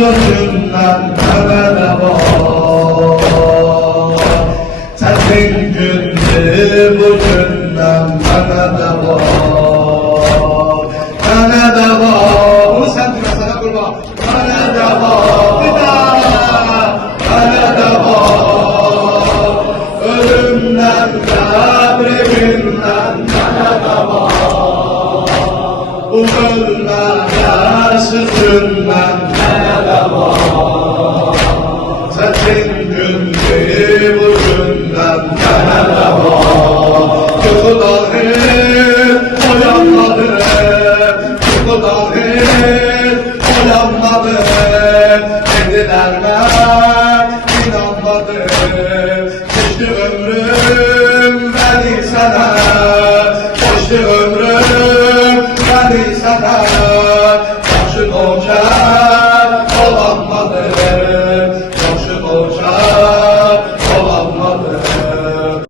sözünden bana var. Senin gündü bugünden bana da var. Bana da var. Onu sen dinle sana kurban. Bana da var. Bir daha. Bana da var. Ölümden kabrinden bana da var. Bu ölmeye sütünden bana da var. Senin gündü bugünden bana da var. Yukudan hep oyanmadım. Yukudan hep oyanmadım. Dediler ben inanmadım. Geçti ömrüm beni sana. Geçti ömrüm beni sana. Başın olacak.